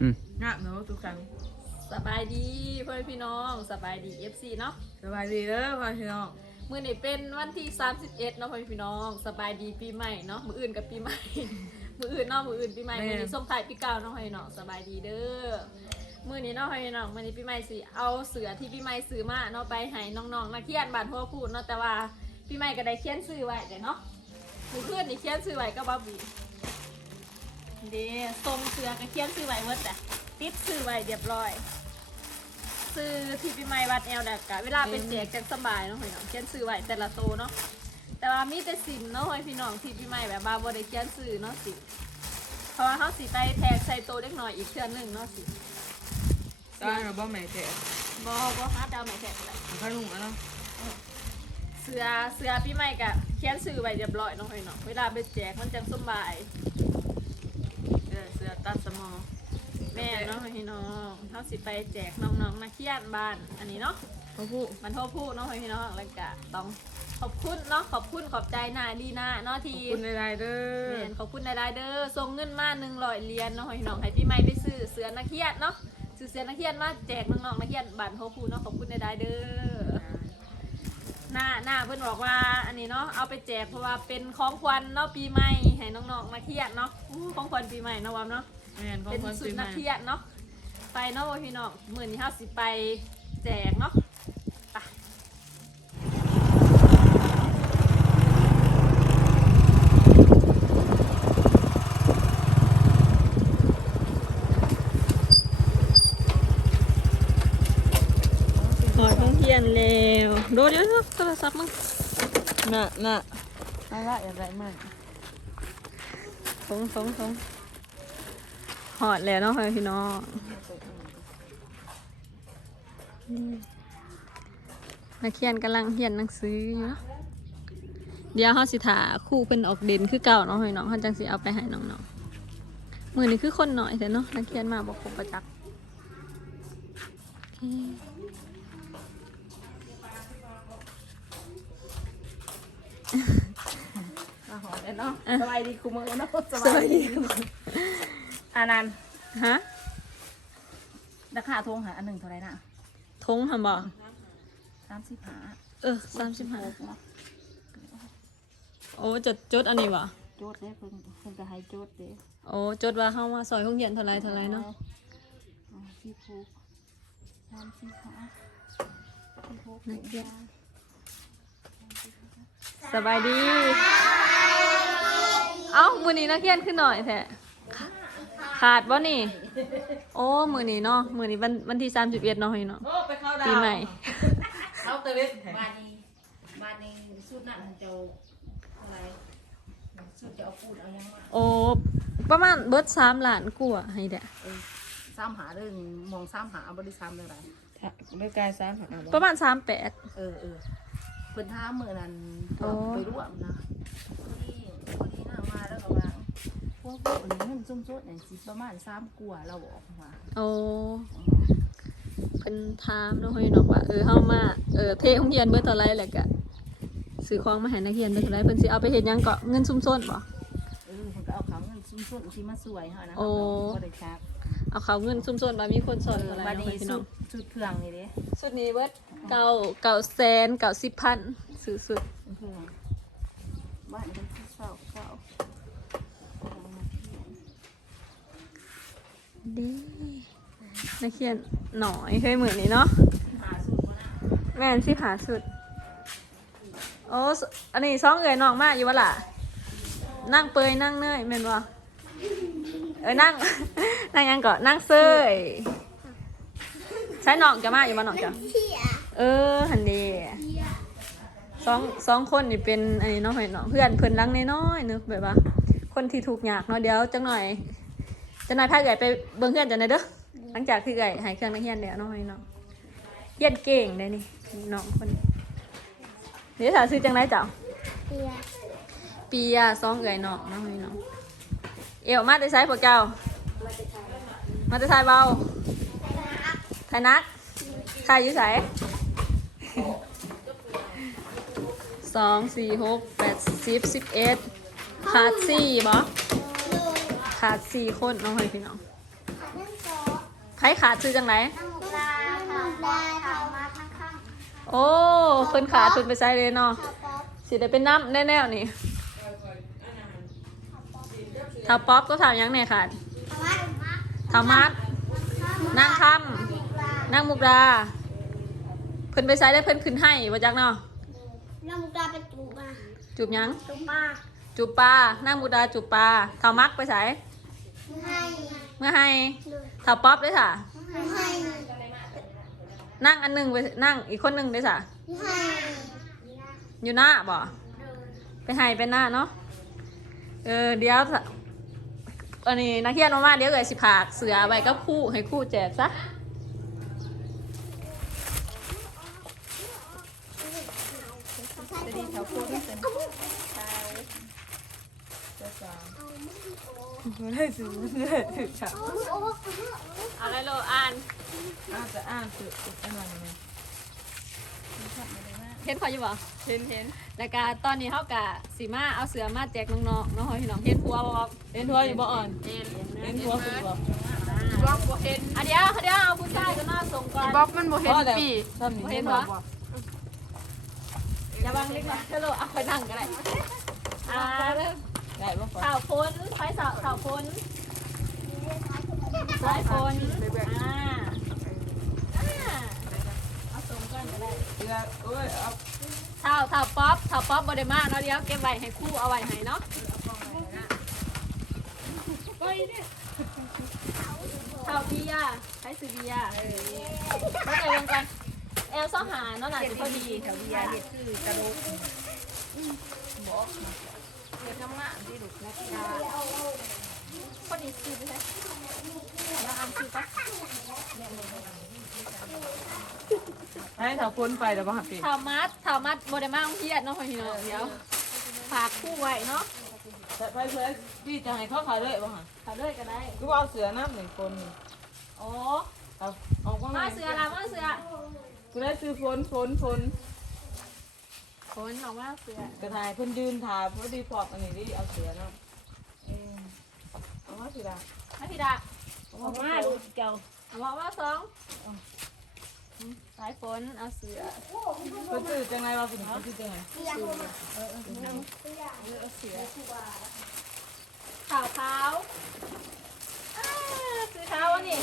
อืมงามเนาะทุกครั้งสบายดีพ่อแม่พี่น้องสบายดี FC เนาะสบายดีเด้อพ่อพี่น้องมื้อนี้เป็นวันที่ 31เนาะพ่อแม่พี่น้องสบายดีปีใหม่เนาะมื้ออื่นกับปีใหม่ มื้ออื่นเนาะมื้ออื่นปีใหม่มื้อนี้ส่งท้ายปีเก่าเนาะพ่อพี่น้องสบายดีเด้อมื้อนี้เนาะพ่อพี่น้องมื้อนี้ปีใหม่สิเอาเสือที่ปีใหม่ซื้อมาเนาะไปให้น้องๆนักเรียนบ้านพ่อพูดเนาะแต่ว่าปีใหม่ก็ได้เขียนชื่อไว้เด้อเนาะมื้อคืนนี่เขียนชื่อไว้ก็บ่บี เด้ส่งเสือก็เขียนชื่อไว้หมดแต่ติดชื่อไว้เรียบร้อย ซื้อที่ปีใหม่วัดแอลแดกะเวลาเป็นแจกจังสบายเนาะพี่น้องเขียนซื้อไว้แต่ละโตเนาะแต่ว่ามีแต่สินเนาะให้พี่น้องที่ปีใหม่แบบบาบ่ได้เขียนซื้อเนาะสิเพราะว่าเขาสิไปแทกใส่โตเล็กน้อยอีกเทื่อหนึงเนาะสิตอนเราบ่แม่แท้บ่บ่หาดาวไม่แทกเลยขนุ่งอะเนาะเสื้อเสื้อปีใหม่กะเขียนซื้อไว้เรียบร้อยเนาะพี่น้องเวลาไปแจกมันจังสบายเด้อเสื้อ ตัดสมอแม่เนาะพี่น้องเขาสิไปแจกน้องๆนักเรียนบ้าน อันนี้เนาะพ่อผู้มันโทษพูดเนาะพี่น้องแล้วก็ต้องขอบคุณเนาะขอบคุณขอบใจนาดีนาเนาะขที่อบคุณหลายๆเด้อเรียนขอบคุณในรายๆเด้อส่งเงินมาหนึ่งร้อยเหรียญเนาะพี่น้องให้พี่ไม้ไปซื้อเสือนักเขียนเนาะซื้อเสือนักเขียนมาแจกน้องๆนักเขียนบ้านโทษพูดเนาะขอบคุณในรายๆเด้อหน้าหน้าเพื่อนบอกว่าอันนี้เนาะเอาไปแจกเพราะว่าเป็นของขวัญเนาะปีใหม่ให้น้องๆนักเขียนเนาะอู้ของขวัญปีใหม่เนาะวอมเนาะ แม่นของเป็นคนสุปีดใหนัม่กเขียนเนาะไปเนาะพี่น้องมื่อนี้เฮาสิไปแจกเนาะไปหอดต้องเทียนเร็วโดดเดี๋ยวๆโทรศัพท์มึงน่ะน่ะอะไรอะไรมากทงทงทง หอดแล้วเนาะพี่น้องนักเขียนกำลังเขียนหนังสืออยู่เนาะเดี๋ยวเขาสิถาครู่เพิ่นออกเด่นคือเก่าเนาะพี่น้องเขาจังสิเอาไปให้น้องๆมือนี้คือคนหน่อยแต่เนาะนักเขียนมาบอกครบประจักษ์โอเคมาหอมเนาะสบายดีคุมือเนาะสสวัสดีครับ อานันต์ฮะราคาทวงหาอันหนึ่งเท่าไหร่น่ะทงทำบ่สามสิบห้าเออสามสิบห้าโอ้จดจดอันนี้บ่โจทย์เด้เพิ่นเพิ่นจะให้โจทย์เด้โอ้จดว่าเข้ามาซอยห้องเรียนเท่าไรเท่าไรเนาะอ่าสิบหกสามสิบห้าสิบหกนักเรียนสบายดี เอ้ามือนี้นักเรียนขึ้นหน่อยแท้ ขาดบ่นี่ โอ้ มือนี้เนาะ มือนี้วันวันที่สามสิบเอ็ดเนาะพี่เนาะ โอ้ไปเข้าดาวปีใหม่ เข้าเตเวนบ้านนี้บ้านนี้สุดนั่นเจ้าอะไรสุดจะเอาพูดเอายังว่าโอ้ ประมาณเบิดสามล้านกว่าให้แดะซ้ำหาเรื่องมองซ้ำหาบริซ้ำเลยไรไม่กลายซ้ำหาบ่ประมาณสามแปด เออเออเพิ่นท้ามือนั้นโอ้ ไปร่วมนะพอดีพอดีนางมาแล้วก็ว่าพ วกพวกนี้เงินซุ่มซุดเนี่ยสิประมาณซ้ำกว่าเราบอกว่าโอ้เพิ่นถามเนาะพี่น้องว่าเออเฮามาเออเทห้องเรียนเบิดเท่าไรแหละกะซื้อของมาให้นักเรียนเบิดเท่าไรเพิ่นสิเอาไปเฮ็ดหยังเกาะเงินซุมซนบ่ เออเพิ่นก็เอาเขาเงินซุ่มซุดที่มาสวยเฮานะโอ้ก็ได้ชักเอาเขาเงินซุมซนมามีคนสอนเอเท่าอไรวันเนาะนี้พี่สุน้องดสุดเครื่องนี่เด้สุดนี้เบิดเก่าเก่าแสนเก่าสิบพันซื้อสุดเครื่องบ้านเป็นที่เช่าเช่า ดีนักเรียนหน่อยเคยเหมือนนี้เนาะหาสูตรมานะแม่นสิหาสุด โอ้สอันนี้ซ้องเอ๋ยน้องมากอยู่วะล่ะ นั่งเปยนั่งเนยแม่นบ่เออนั่ง นั่งยังก่อนนั่งเซยใช้น้องจะมาอยู่บ่น้องจ้ะเออหันดีสองสองคนนี่เป็นอันนี้เน้องเห็นเนาะเพื่อนเพื่อนรังน้อยๆเนึกแบบว่า คนที่ถูกยากเนาะเดี๋ยวจังหน่อย จังหน่อยพาเอ๋ยไปเบิ่งเพื่อนจังหน่อยเด้อหลังจากที่เอ๋ยหายเครื่องนักเรียนแล้วเนาะให้น้องเรียนเก่งเลยนี่น้องคนนี้เดี๋ยวถามซื้อจังไรเจ้าปียสองเอ๋ยน้องเนาะให้น้องเอวมาได้ใช้พวกเจ้ามาจะทายเบาทายนักทายอยู่ไสสองสี่หกแปดสิบสิบเอ็ดขาดสี่บอ ขาดสี่คนน้องเฮ้ยพี่น้องใครขาดซื้อจังไหนลาค่ะลาค่ะมาข้างข้างโอ้เพิ่นขาดทุนไปใส่เลยเนาะสิได้เป็นน้ำแน่ๆนี่ถ้าป๊อปก็ถามยังเนี่ยขาดวัดถามัดนางคำนางมุกดา เพิ่นไปใส่ได้เพิ่นขึ้นให้ว่าจักเนาะน้ำมุกดาเป็นจุมาจูบหยังจุมาจูบปลานางมุกดาจูบปลาเท่ามักไปใส่ให้ เมื่อให้เท่าป๊อปได้ค่ะให้นั่งอันหนึงไปนั่งอีกคนหนึงได้ค่ะให้อยู่หน้าบ่ไปให้เป็นหน้าเนาะเออเดี๋ยวถ้าอันนี้นักเรียนมามาเดี๋ยวเกิดสิผากเสือไว้กับครู่ให้ครู่แจกซะจะดีแถวโคตรเป็นเช้าจะสาม อะไรโลอ่านอาจจะอ่านคืออันนั้นไงเห็นขออยู่บ่เห็นเห็นแล้วก็ตอนนี้เขากะสีมาเอาเสือมาแจกน้องๆน้องพี่น้องเห็นทัวบ่ครับเห็นทัวอยู่บ่อ่อนเห็นเห็นทัวคุณบ่บ๊อบบ่เห็นอะเดี๋ยวเดี๋ยวเอาผู้ชายก็น่าส่งก่อนบ๊อบมันบ่เห็นปีทำนี่เห็นบ่อย่าบังเล็กนะเธอโลเอาไปนั่งก็ได้อ่าเริ่ม ได้บ่ก่อนสาวพ้นไฟสาวสาวพ้นสายพ้นอ่าอ่าเอาส่งก่อนก็ได้เรือเอ้ยเอาเท่าเท่าป๊อปเท่าป๊อปบไดมาเนาะเดี๋ยวเก็บไว้ให้ครู่เอาไว้ให้เนาะเท่าเบียร์ใช้ซื้อเบียร์เออมาเลยลงกันแอลซ่อหาเนาะหน่าจะพอดีแถวเบียร์เห็ดคือกระดูกบอก เห็ดน้ำงะที่ดุนักกีฬาพอดีซื้อไปเลยแล้วอันซื้อปะให้ถาพ้นไปแล้วบ่หักปีเท่ามัดเท่ามัดบไดมาของเพียรเนาะพี่น้องเดี๋ยวฝากคู่ไว้เนาะไปเพื่อที่จะให้เขาขายเลยบ่หักเอาเลยก็ได้คือว่าเอาเสือน้ำหนึ่งคนโอ้เอาเอาข้างในมาเสือละมาเสือกูได้ซื้อพ้นพ้นพ้น คนออกมาเสือกระทายเพิ่นยืนถ่ายเพราะดีพอร์ตอันนี้ดิเอาเสือน้ำเออเอามาสิดามาพี่ดาเอามาดูเจ้าเอามาว่าสองสายฝนเอาเสือเพิ่นซื้อจังไงวะเพิ่นซื้อจังไงขาวขาวอ่าซื้อเท้าอันนี้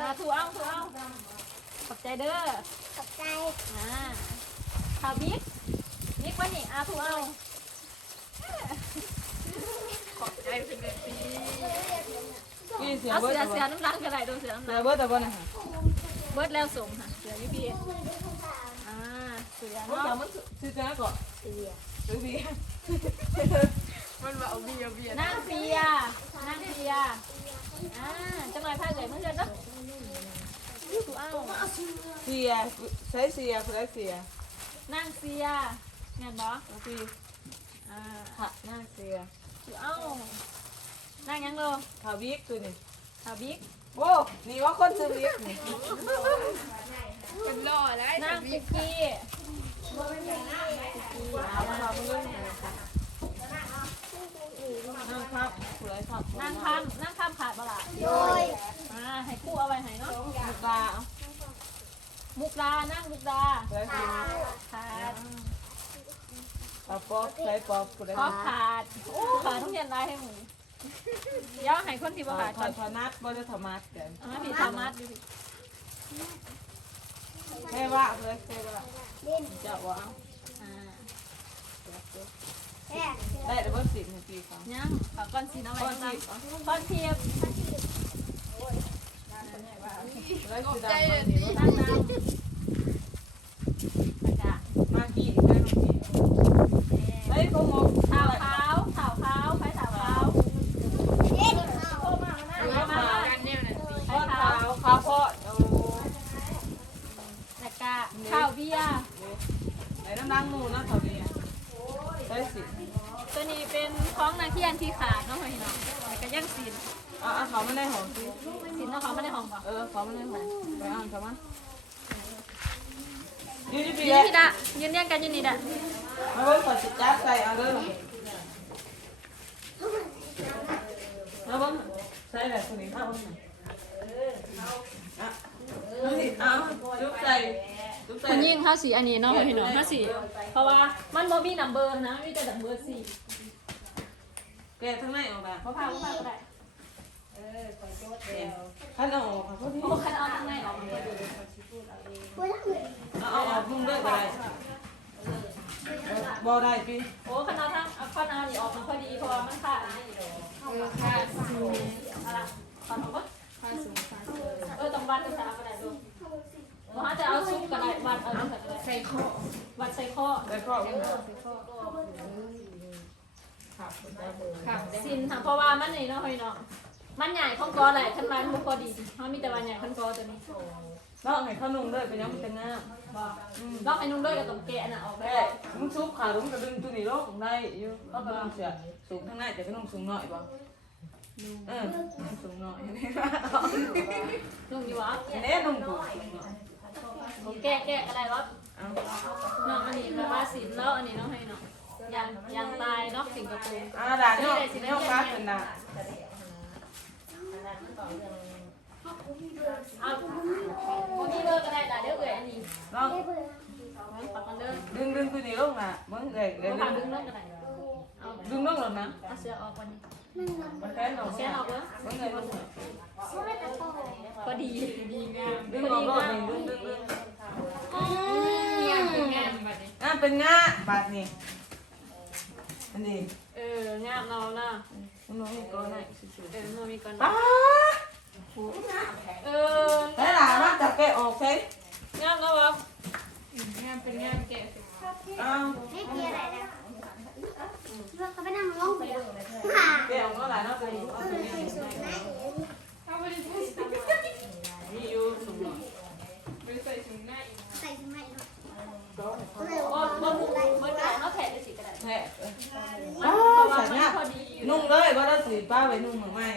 อ่าถูเอาถูเอาขอบใจเด้อ ขอบใจอ่าขาวบิ๊กบิ๊ กวันนี้อ่าถูเอาพี่เสือเอาเบิดเสือเสือน้ำรังก็ได้ดูเสือน้ำเสืรังเบิดแต่บ่นะฮะเบิดแล้วส่งค่ะเสือนี่พี่อ่าเสือเนาะซื้อจังไงก่อนซื้อเบียร์มันว่าเอาเบียร์เบียร์นั่งเฟียนั่งเฟียอ่าจังไรผ้าเลยเมื่อเดือนเนาะถูเอาเสียใช้เสียเพื่อเสียนั่งเฟีย งานบอเอาพี่อ่าผักหน้าเสียถูเอานั่งยังโลข้าวบิ๊กตัวนี้ขาวบิ๊กโว้นี่ว่าคนซื้อบิ๊กนี่เป็นล่อแล้วนั่งคุกกี้เอามาทำเรื่องนั่งครับผู้ไรครับนั่งคำนั่งคำขาดบลาโดยอ่าให้คู่เอาไว้ให้เนาะลูกตาเอามุกดานั่งมุกดาผู้ไรกินขาด เอาป๊อกใช้ป๊อกผู้ไรก็ขาดโอ้ขาดทุกเรียนได้ให้หมูเดี๋ยวให้คนที่บ่ถอขาดดก่อนถอดนัดบ่จะถอดมัดเดี๋ยวเอามาพี่สามารถดูดิแค่ว่าเลยแค่ว่าจะว่าอ่าแม่ได้แต่ว่าสิบนาทีครับยังขอก้อนสีน้ำไว้ก้อนข้างสิบล่างก้อนเทียบแล้วสิดาก้อนนี้นั่งนั่งแล้วก็ มากี่ได้มากี่เฮ้ยพวกมอง ขาวขาวขาวขาวไฟขาวขาว เด็ดข้าว มามามา กันเนี่ยน่ะ ไฟ ข้าว ขาว ขาวข้าวโพดโอ้ แล้วก็ข้าวเบียร์ ไหนน้ำล้างมือนะเขาเนี่ยได้สิ ตัวนี้เป็นของนาเทียนที่ขาดเนาะพี่น้องแล้วก็ย่างสิน อะอะเขาไม่ได้หอมสิ สินเนาะเขาไม่ได้หอมป่ะ เออเขาไม่ได้หอมไปอ่านเขามายืนดี ยื ๆ นที่ดะยืนเรียงกันยืนนี่ดะ มาเบิ้งขอจิจับใส่เอาเลย มาเบิ้งใส่แบบคนนี้มาเบิ้งเอาจุ๊บใส่จุ๊บใส่คนยิ่งห้าสีอันนี้เนาะพี่น้องห้าสีเพราะว่ามันบ่มีนัมเบอร์นะมีแต่นัมเบอร์สี่แกทั้งในออกแบบเพราะพาเพราก็ได้ท่านเอาออกค่ะพอดีเพราะคันเอาข้างในออกมาเอาเอาออกมุ่งเลยก็ได้ บ่ได้พี่โอ้คันเอาทั้งเอาคันเอานี่ออกมาพอดีเพราะว่ามันขาดนี่เออค่าสูงอะไรตอนของก็ค่าสูงค่าสูงเออต้องวัดภาษาก็ได้ดูว่าจะเอาซุปก็ได้วัดเอาก็ได้ใส่ข้อวัดใส่ข้อใส่ข้อใส่ข้อขับขับได้สินค่ะเพราะว่ามันนี่เนาะพี่น้องมันใหญ่ข้องกอแหละคันมันบ่พอดีเขามีแต่วันใหญ่ข้องกอตัวนี้ ลองให้เขานุ่งเลยเป็นยังมันจะงามบอกลอกไอ้นุ่งด้วยกับตรงแกะน่ะออกไปแม่มึงชุบขาลุงกระดึงตัวนี้ลงได้อยู่เขากำลังเสียสูงข้างในแต่ก็นุ่งสูงหน่อยบ่เออนุ่งสูงหน่อยนุ่งอยู่วะเน่นุ่งถูกแกะแกะอะไรวะเอาเนาะอันนี้แบบว่าสินแล้วอันนี้เนาะให้เนาะยางยางตายเนาะสิงคโปร์อ่าด่าเนี่ยเนี่ยฟ้าเป็นด่าเอา นนี้ลองปักกันเด้อดึงดึงตัวนี้ลงน่ะมึงเด็กเด็เอากผักดึงลงกันได้เอาดึงลงแล้วนะเอาเสื้อออกวันนี้ มันแค่หนอเสื้อออกเด้อมึงเลยลงพอดีดีงามดึงออกรอบดึงดึงดึงดึงงานเป็นงานบัดนี้อะเป็นง่าบาดนี่อันนี้เอองามเราเนาะมันน้องก็ได้สีป้าเออแล้วหลานมาจับแกะงามแล้ววะงานเป็นงานแกะอ้าวไม่เกี่ยวอะไรนะเขาไปนั่งร้องเพลงแกะออกก็หลานเอาไปเอาตัวนี้ถ้าไม่ได้ใส่มีอยู่สูงหน่อยไม่ได้ใส่ถุงหน้าอีกใส่ทำไมเนาบ่บุกเมื่อไหร่เนาะแผลได้สิก็ได้แท้เพอ้าระวว่าสัญมันญาพอดีอยู่นุ่งเลยว่าเราสีป้าไปนุ่งเหมือนไม่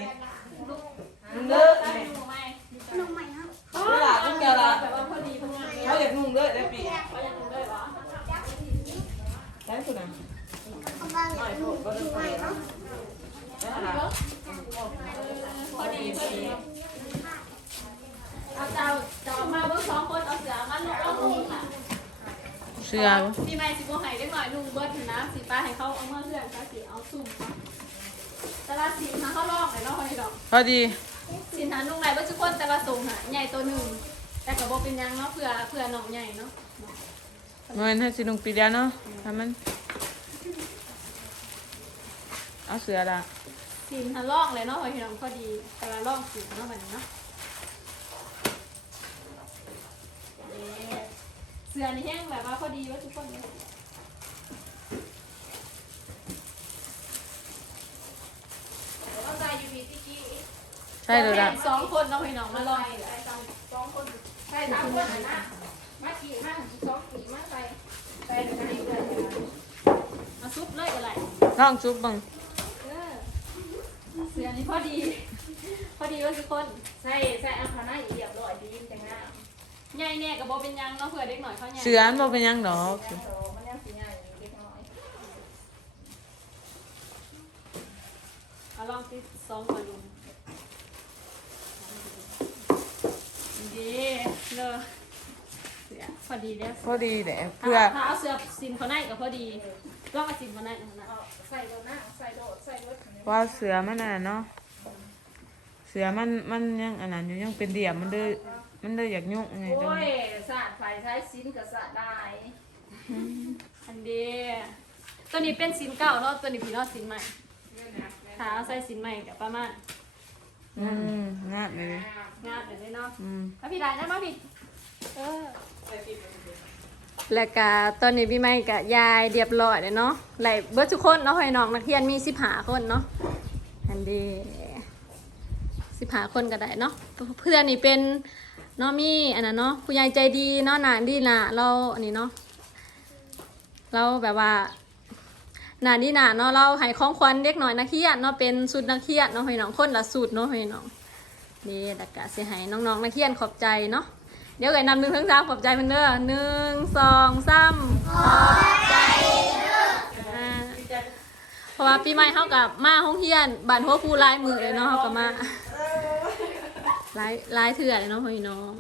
นุ่งเลเลิยกได้ดูไหมน้องใหม่เนาะเวลาพวกแกละแต่ว่าพอดี เขาอยากนุ่งเลยได้ปีเขายังดูได้หรอได้สุดนะเขาบ้างอย่างนี้น้องใหม่เนาะได้หลานพอดีพอดีเอาเจ้าเจ้ามาเบิ้งสองคนเอาเสือมาลงลงค่ะเสื้อปีใหม่สิบโมหายได้หน่อยลุงเบิ้ลนะสีป้าให้เขาเอาเมื่อเพื่อนเขาสีเอาซุ่มแต่ละสีทั้งเขาลอกเลยเนาะคอยดอกพอดีสินหานุ่งไรเบิ้ลทุกคนแต่ละสูงหะใหญ่ตัวหนึ่ง แต่กับโบเป็นยังเนาะเผื่อเผื่อหนองใหญ่เนาะเงินให้สินุ่งปีเดียวเนาะทำมันเอาเสื้อละสินหาลอกเลยเนาะคอยดอกพอดีแต่ละลอกสีเนาะแบบนี้เนาะเสือนี่แห้งแบบว่าพอดีว่าทุกคนเลยต้องใส่ยูพีติกี้ใช่เลยละ สองคนเนาะพี่น้องมาลองใส่สองคนใสามคนนะ มากี่มาสองกี่มาใส่ใส่ในนี้เลยมาซุปเลยอะไรลองจุ๊บบังเสือนี่พอดี พอดีว่าทุกคนใส่ใส่เอาขาน้าอีเดียบร้อยดีแต่งหน้าใหญ่เนี่ยกับโบเป็นยังเนาะเผื่อเด็กหน่อยเขาใหญ่เสือมันบ่เป็นยังดอกโตมันยังสีใหญ่เล็กน้อยเอาลองติดสองคนลุง ดีเลยเสือพอดีแล้วพอดีแหละเพื่อถ้าเอาเสือสินเขาในกับพอดีลองเอาสินเขาในนะเอาใส่โดนหน้าใส่โดดใส่รถว่าเสือมันน่ะเนาะเสือมันมันยังอันนั้นอยู่ยังเป็นเดี่ยมมันเลยมันเลยอยากยุ่งไงจังโอ้ยสาดไฟใช้สินกับสาดได้อันเดียตัวนี้เป็นสินเก่าเนาะตัวนี้พี่เนาะสินใหม่ถ้าเอาใส่สินใหม่กับประมาณ อืมงาดเลย งานเดี๋ยวได้เนาะอืมมาพี่ได้นะมาพี่เออแล้วก็ตอนนี้พี่ไม่กับยายเรียบร้อยเลยเนาะไหลเบิร์ทุกคนเนาะให้น้องนักเรียนมีสิบหาคนเนาะอันดีสิบหาคนก็ได้เนาะเพื่อนนี่เป็นเนาะมีอันนั้นเนาะผู้ใหญ่ใจดีเนาะหนาดีหนาเราอันนี้เนาะเราแบบว่าห นาดีหนาเนาะเราให้ของขวัญเด็กหน่อยนักเรียนเนาะเป็นสุดนักเรียนเนาะให้น้องคนละสูตรเนาะให้น้องนี่ดักกะเสียหายน้องๆนักเรียนขอบใจเนาะเดี๋ยวไก่นำหนึ่งทั้งสามขอบใจเพื่อนเด้อหนึ่งสองสามขอบใจอ่าเพราะว่าปีใหม่เขากับมาห้องเฮียนบานหัวผู้ลายมือเลยเนาะเขากับมาลายลายเถื่อเลยเนาะพี่น้อง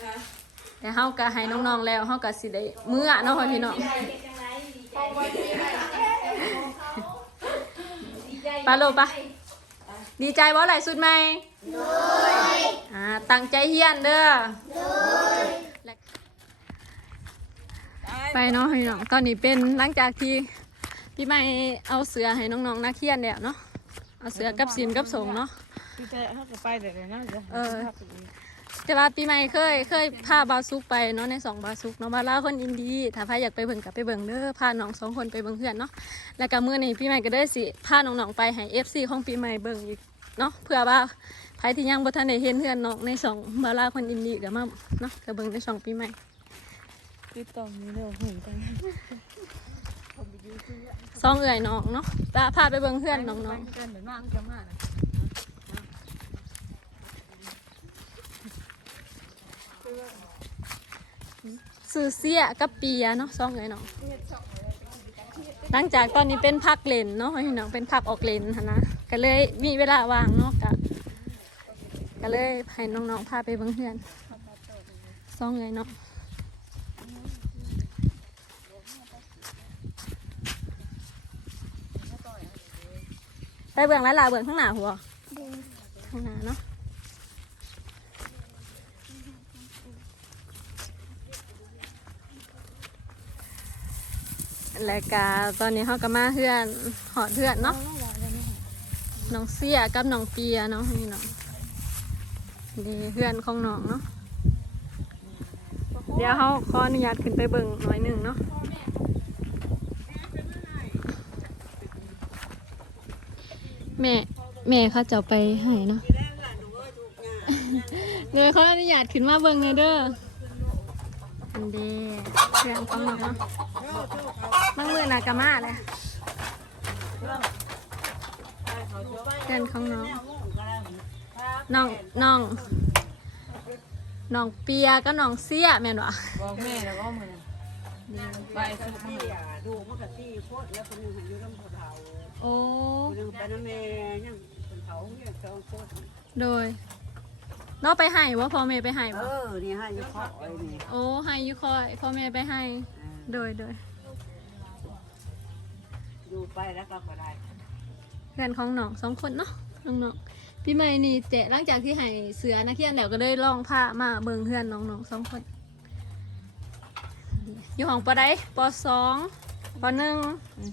ว่ แล้วเบิกไปแล้วแต่เฮาก็ให้น้องๆแล้วเฮาก็สิได้มื้อเนาะพี่น้องพอวันนี้ได้ดีใจปาโลปะดีใจบ่หลายสุดไหมอ่าตั้งใจเฮียนเด้อและไปเนาะพี่น้องตอนนี้เป็นหลังจากที่พี่ไม่เอาเสือให้น้องๆนักเรียนแล้วเนาะเอาเสือกับศีลกับสงฆ์เนาะพี่จะเขาก็ไปเดี๋ยวนะเดี๋ยวเออ แต่ว่าปีใหม่เคยเคยพาบาวซุกไปเนาะในสองบาวซุกเนาะบาวลาวคนอินดีถ้าพาอยากไปเบิ่งกับไปเบิ่งเด้อพาน้องสองคนไปเบิ่งเพื่อนเนาะแล้วก็มื้อนี้ปีใหม่ก็ได้สิพาน้องๆไปให้ FC ของปีใหม่เบิ่งอีกเนาะเพื่อว่าใครที่ยังบ่ทันได้เห็นเพื่อนน้องในสองบาวลาวคนอินดีก็มาเนาะก็เบิ่งในสองปีใหม่พี่ต้องมีเรื่องหุ่นกันสองเอื่อยน้องเนาะพาพาไปเบิ่งเพื่อนน้องกันเหมือนมากจะมากๆ ซื้อเสียกับเปียเนาะสองเอื่อยน้องหลังจากตอนนี้เป็นพักเลนเนาะพี่น้องเป็นพักออกเลนนะก็เลยมีเวลาว่างเนาะก็ก็เลยให้น้องๆพาไปเบิ่งเพื่อนซองเลยเนาะไปเบื้องแล้วล่ะเบื้องข้างหน้าหัวข้างหน้าเนาะ แล้วก็ตอนนี้เขาก็มาเพื่อนหอดเพื่อนเนาะน้องเสียกับน้องเปียเนาะนี่เนาะดีเพื่อนของน้องเนาะเดี๋ยวเขาขออนุญาตขึ้นไปเบิ่งหน่อยหนึ่งเนาะแม่แม่เขาจะเอาไปให้เนาะเดี๋ยวเขาอนุญาตขึ้นมาเบิ่งเลยเด้ออันเด้เพื่อนของน้องเนาะบางมือหนากะมาเลยเพื่อนของน้อง น้องน้องน้องเปียก็น้องเสียแม่นวะบอกแม่แล้วก็มือไปสุดที่ดูมันก็ตีโคตรแล้วคนหนึงอยู่น้ำเขาเผาโอ้คนหนึงไปน้ำแม่ยังคนเผาเนี่ยสองคนโดยน้องไปให้ว่าพ่อแม่ไปให้เอบ่อนี่ให้ยี่ข้อไอ้นี่โอ้ให้อยุคอยพ่อแม่ไปให้โดยโดย ดูไปแล้วก็ก็ได้เพื่อนของน้องสองคนเนาะน้องๆพี่ใหม่นี่เจะหลังจากที่ให้เสือนักเรียนแล้วก็ได้ลองผ้ามาเบิ่งเพื่อนน้องๆสองคน อยู่ห้องปอใดปอสองปอหนึ่ง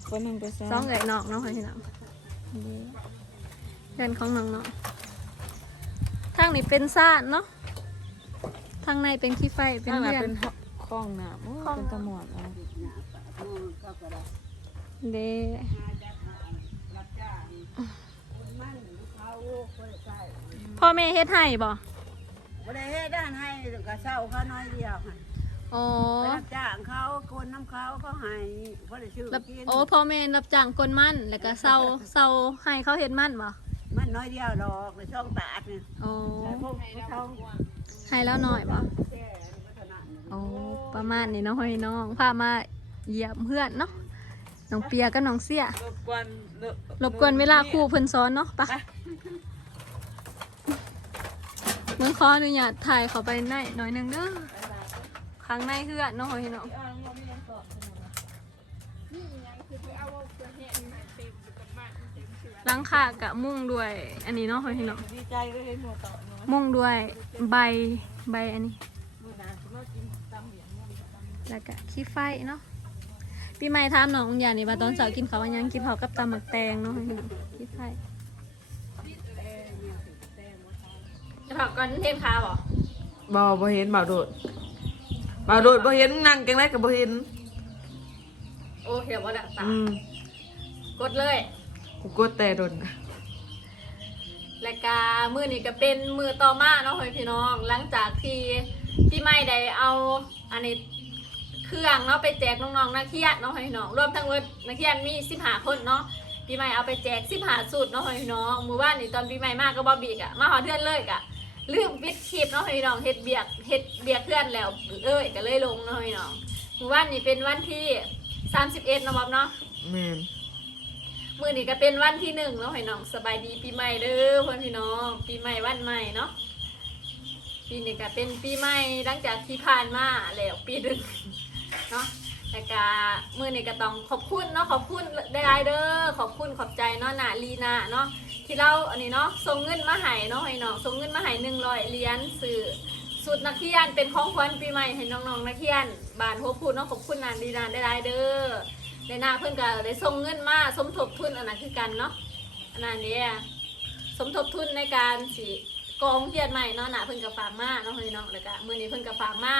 คนหนึ่งไปซ้สองเอ๋ยน้องเนาะพี่น้องเพื่อนของน้องเนาะทางนี้เป็นซ่านเนาะทางในเป็นขี้ไฟเป็นข้างหลังเพื่อน เป็นคลองน้ำเป็นตะหมอดแล้ว อืมก็ก็ได้ เด้รับจ้างคนมั่นเขาคนใส่พ่อแม่เฮ็ดให้บ่บ่ได้เฮ็ดด้านให้ก็เช่าเขาน้อยเดียวค่ะอ๋อไปรับจ้างเขาคนน้ำเขาเขาให้บ่ได้ชื่อรับกินโอ้พ่อแม่รับจ้างกลมั่นแล้วก็เซาเซาให้เขาเฮ็ดมั่นบ่มันน้อยเดียวดอกในช่องตาดเนี่ยอ๋อแต่พวกเขาให้แล้วหน่อยบ่แก่พัฒนาเนี่ยโอ้ประมาณนี้เนาะพี่น้องพามาเยี่ยมเพื่อนเนาะ น้องเปียกับน้องเสียรบกวนรบกวนเวลาครูเพิ่นสอนเนาะปะเมื่อขออนุญาตถ่ายเข้าไปในหน่อยหนึงเด้อข้างในเพื่อนเนาะพี่น้องนี่ยังคือไปเอาเสื้อแห้งมาเต็มอยู่กับบ้านเต็มเสื้อหลังคากะมุ่งด้วย อันนี้เนาะพี่น้องดีใจก็เห็นหัวต่อเนาะมุ่งด้วยใบใบอันนี้มือหนาสมมติกินตำเหรียญแล้วก็ขี้ไฟเนาะ ปีใหม่ถามน้องอย่างนี้ว่าตอนเช้ากินข้าวว่าหยังกินข้าวกับตำหมักแตงเนาะพี่น้องขี้ไฟจะผักก่อนเทมคาบ่บ่บ่เห็นบ่าวโดดบ่าวโดดบ่เห็นนั่งจังไรกับบ่เห็น โอ้เดี๋ยวว่าดักตาอืมกดเลย กูกดแต่โดนและกามือนี้ก็เป็นมือต่อมาเนาะพี่น้อง หลังจากที่พี่ไม่ได้เอาอันนี้ เครื่องเนาะไปแจกน้องๆนักเรียนเนาะพี่น้องรวมทั้งหมดนักเรียนมีสิบห้าคนเนาะพี่ใหม่เอาไปแจกสิบห้าสูตรเนาะพี่น้องมือว่านนี่ตอนพี่ใหม่มากก็บอบีกอะมาหอเทือนเลยกะลืมปิดคลิปเนาะพี่น้องเฮ็ดเบียกเฮ็ดเบียกเพื่อนแล้วเอ้ยก็เลยลงเนาะพี่น้องมือว่านนี่เป็นวันที่ 31เนาะบ๊อบเนาะแม่นมื้อนี้ก็เป็นวันที่หนึ่งแล้วให้น้องสบายดีปีใหม่เด้อเพื่อนพี่น้องปีใหม่วันใหม่เนาะปีนี้ก็เป็นปีใหม่หลังจากที่ผ่านมาแล้วปีหนึ่ง เนาะแต่ก็มื้อนี้ก็ต้องขอบคุณเนาะขอบคุณได้ๆเด้อขอบคุณขอบใจเนาะนาลีนาเนาะที่เราอันนี้เนาะส่งเงินมาให้เนาะให้น้องส่งเงินมาให้หนึ่งร้อยเหรียญสื่อสุดนักเรียนเป็นของขวัญปีใหม่ให้น้องๆนักเรียนบานหัวพูดเนาะขอบคุณนานดีนานได้ไดเด้อในหน้าเพื่อนก็ได้ส่งเงินมาสมทบทุนอันนั้นคือกันเนาะอันนั้นเนี่ยสมทบทุนในการสิกองเรียนใหม่เนาะหน้าเพื่อนก็ฝากมาเนาะพี่น้องแล้วก็มือนี้เพื่อนก็ฝากมา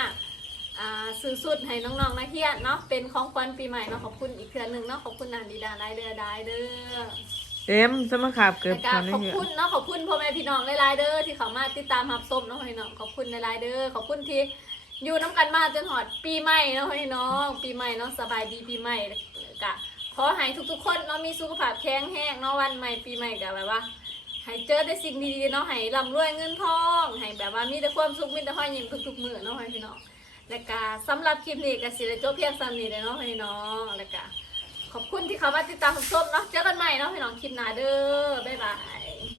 าซื้อสุดให้น้องๆนักเรียนเนาะเป็นของขวัญปีใหม่เนาะขอบคุณอีกเทื่อหนึงเนาะขอบคุณนานดีดาได้เด้อได้เด้อเอ็มจะมาขับเกือบแล้วก็คนขอบนี้คุณเนาะขอบคุณพ่อแม่พี่น้องหลายๆเด้อที่เขามาติดตามรับชมเนาะพี่น้องขอบคุณหลายๆเด้อขอบคุณที่อยู่น้ำกันมาจนหอดปีใหม่เนาะพี่น้องปีใหม่เนาะสบายดีปีใหม่กะขอให้ทุกๆ คนเนาะมีสุขภาพแข็งแรงเนาะวันใหม่ปีใหม่กะแบบว่าให้เจอแต่สิ่งดีๆเนาะให้ร่ำรวยเงินทองให้แบบว่ามีแต่ความสุขมีแต่ห้อยยิ้มทุกๆมื้อเนาะพี่น้อง แล้วก็สำหรับคลิปนี้ก็สิได้จบเพียงเท่านี้เลยเนาะพี่น้องแล้วก็ขอบคุณที่เขามาติดตามชมเนาะเจอกันใหม่เนาะพี่น้องคลิปหน้าเด้อบ๊ายบาย